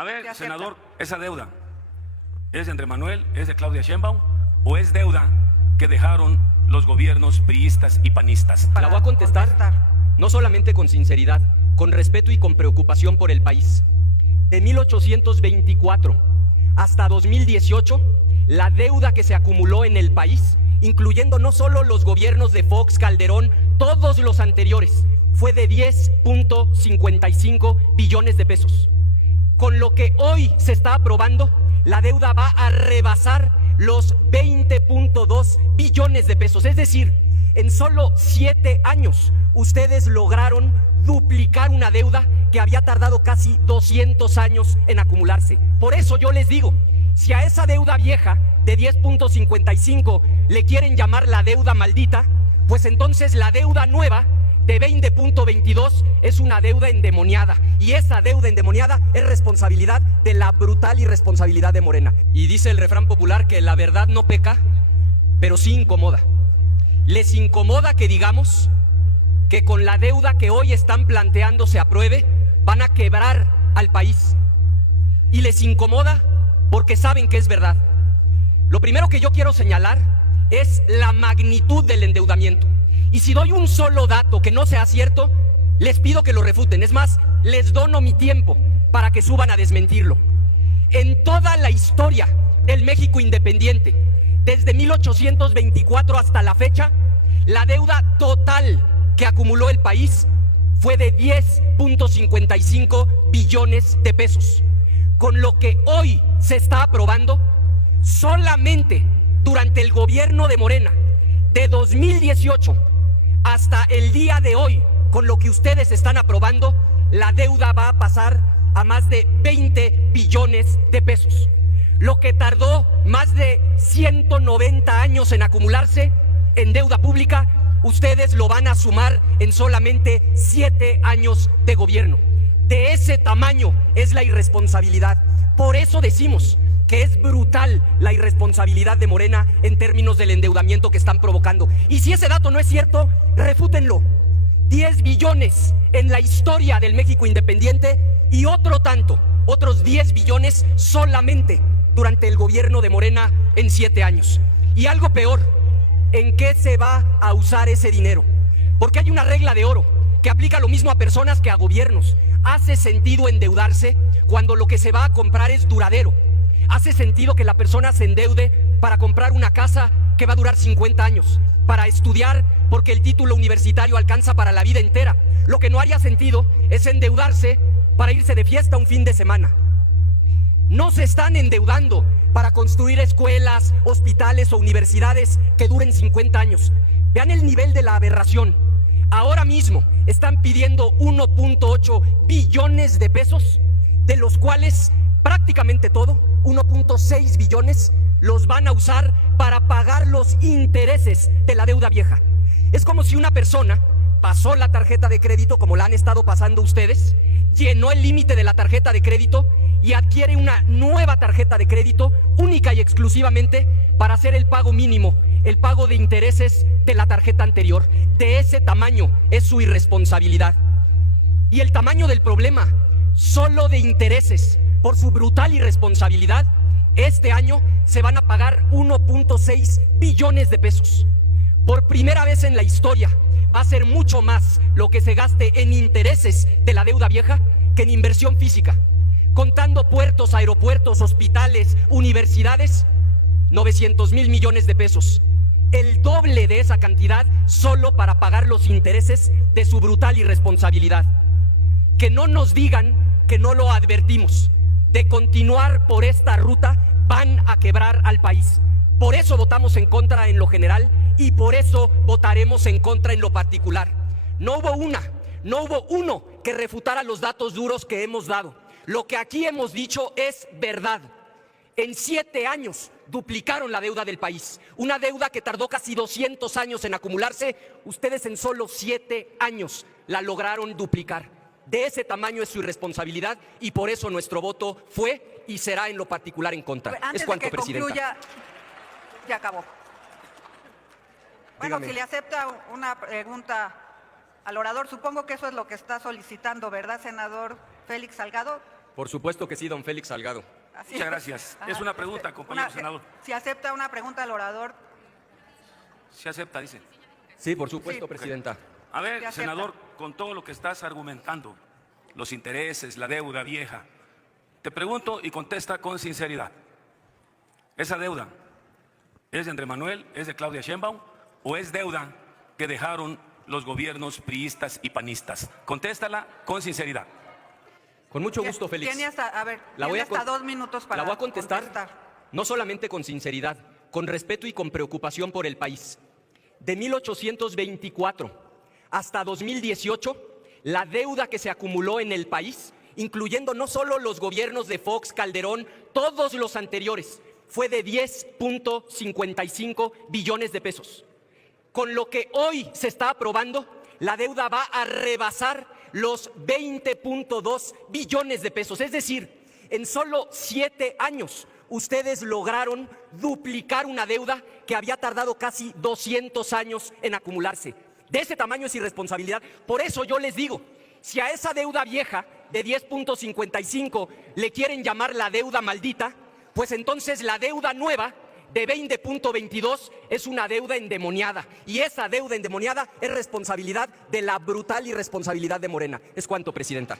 A ver, senador, esa deuda, ¿es de Andrés Manuel, es de Claudia Sheinbaum o es deuda que dejaron los gobiernos priistas y panistas? La voy a contestar no solamente con sinceridad, con respeto y con preocupación por el país. De 1824 hasta 2018, la deuda que se acumuló en el país, incluyendo no solo los gobiernos de Fox, Calderón, todos los anteriores, fue de 10.55 billones de pesos. Con lo que hoy se está aprobando, la deuda va a rebasar los 20.2 billones de pesos. Es decir, en solo 7 años, ustedes lograron duplicar una deuda que había tardado casi 200 años en acumularse. Por eso yo les digo, si a esa deuda vieja de 10.55 le quieren llamar la deuda maldita, pues entonces la deuda nueva de 20.22 es una deuda endemoniada, y esa deuda endemoniada es responsabilidad de la brutal irresponsabilidad de Morena. Y dice el refrán popular que la verdad no peca, pero sí incomoda. Les incomoda que digamos que con la deuda que hoy están planteando se apruebe, van a quebrar al país. Y les incomoda porque saben que es verdad. Lo primero que yo quiero señalar es la magnitud del endeudamiento. Y si doy un solo dato que no sea cierto, les pido que lo refuten. Es más, les dono mi tiempo para que suban a desmentirlo. En toda la historia del México independiente, desde 1824 hasta la fecha, la deuda total que acumuló el país fue de 10.55 billones de pesos. Con lo que hoy se está aprobando, solamente durante el gobierno de Morena, de 2018 hasta el día de hoy, con lo que ustedes están aprobando, la deuda va a pasar a más de 20 billones de pesos. Lo que tardó más de 190 años en acumularse en deuda pública, ustedes lo van a sumar en solamente 7 años de gobierno. De ese tamaño es la irresponsabilidad. Por eso decimos que es brutal la irresponsabilidad de Morena en términos del endeudamiento que están provocando. Y si ese dato no es cierto, refútenlo. 10 billones en la historia del México independiente y otro tanto, otros 10 billones solamente durante el gobierno de Morena en 7 años. Y algo peor, ¿en qué se va a usar ese dinero? Porque hay una regla de oro que aplica lo mismo a personas que a gobiernos. Hace sentido endeudarse cuando lo que se va a comprar es duradero. Hace sentido que la persona se endeude para comprar una casa que va a durar 50 años, para estudiar porque el título universitario alcanza para la vida entera. Lo que no haría sentido es endeudarse para irse de fiesta un fin de semana. No se están endeudando para construir escuelas, hospitales o universidades que duren 50 años. Vean el nivel de la aberración. Ahora mismo están pidiendo 1.8 billones de pesos, de los cuales prácticamente todo, 1.6 billones, los van a usar para pagar los intereses de la deuda vieja. Es como si una persona pasó la tarjeta de crédito, como la han estado pasando ustedes, llenó el límite de la tarjeta de crédito y adquiere una nueva tarjeta de crédito única y exclusivamente para hacer el pago mínimo, el pago de intereses de la tarjeta anterior. De ese tamaño es su irresponsabilidad. Y el tamaño del problema, solo de intereses, por su brutal irresponsabilidad, este año se van a pagar 1.6 billones de pesos. Por primera vez en la historia va a ser mucho más lo que se gaste en intereses de la deuda vieja que en inversión física. Contando puertos, aeropuertos, hospitales, universidades, 900,000 millones de pesos. El doble de esa cantidad solo para pagar los intereses de su brutal irresponsabilidad. Que no nos digan que no lo advertimos. De continuar por esta ruta van a quebrar al país. Por eso votamos en contra en lo general y por eso votaremos en contra en lo particular. No hubo uno que refutara los datos duros que hemos dado. Lo que aquí hemos dicho es verdad. En 7 años duplicaron la deuda del país. Una deuda que tardó casi 200 años en acumularse. Ustedes en solo 7 años la lograron duplicar. De ese tamaño es su irresponsabilidad y por eso nuestro voto fue y será en lo particular en contra. Antes es cuanto, de que Presidenta. concluya, ya acabó. Bueno, Dígame. si le acepta una pregunta al orador, supongo que eso es lo que está solicitando, ¿verdad, senador Félix Salgado? Por supuesto que sí, don Félix Salgado. Así Muchas gracias. Es una pregunta, compañero senador. Si acepta una pregunta al orador, Se acepta, dice. Sí, por supuesto, Sí. presidenta. A Se ver, acepta. senador, con todo lo que estás argumentando, los intereses, la deuda vieja, te pregunto y contesta con sinceridad. ¿Esa deuda es de Andrés Manuel, es de Claudia Sheinbaum o es deuda que dejaron los gobiernos priistas y panistas? Contéstala con sinceridad. Con mucho gusto, Félix. tiene hasta, a ver, La voy tiene a hasta con- 2 minutos para La voy a contestar, no solamente con sinceridad, con respeto y con preocupación por el país. De 1824 hasta 2018, la deuda que se acumuló en el país, incluyendo no solo los gobiernos de Fox, Calderón, todos los anteriores, fue de 10.55 billones de pesos. Con lo que hoy se está aprobando, la deuda va a rebasar los 20.2 billones de pesos. Es decir, en solo 7 años, ustedes lograron duplicar una deuda que había tardado casi 200 años en acumularse. De ese tamaño es irresponsabilidad. Por eso yo les digo, si a esa deuda vieja de 10.55 le quieren llamar la deuda maldita, pues entonces la deuda nueva de 20.22 es una deuda endemoniada. Y esa deuda endemoniada es responsabilidad de la brutal irresponsabilidad de Morena. Es cuanto, presidenta.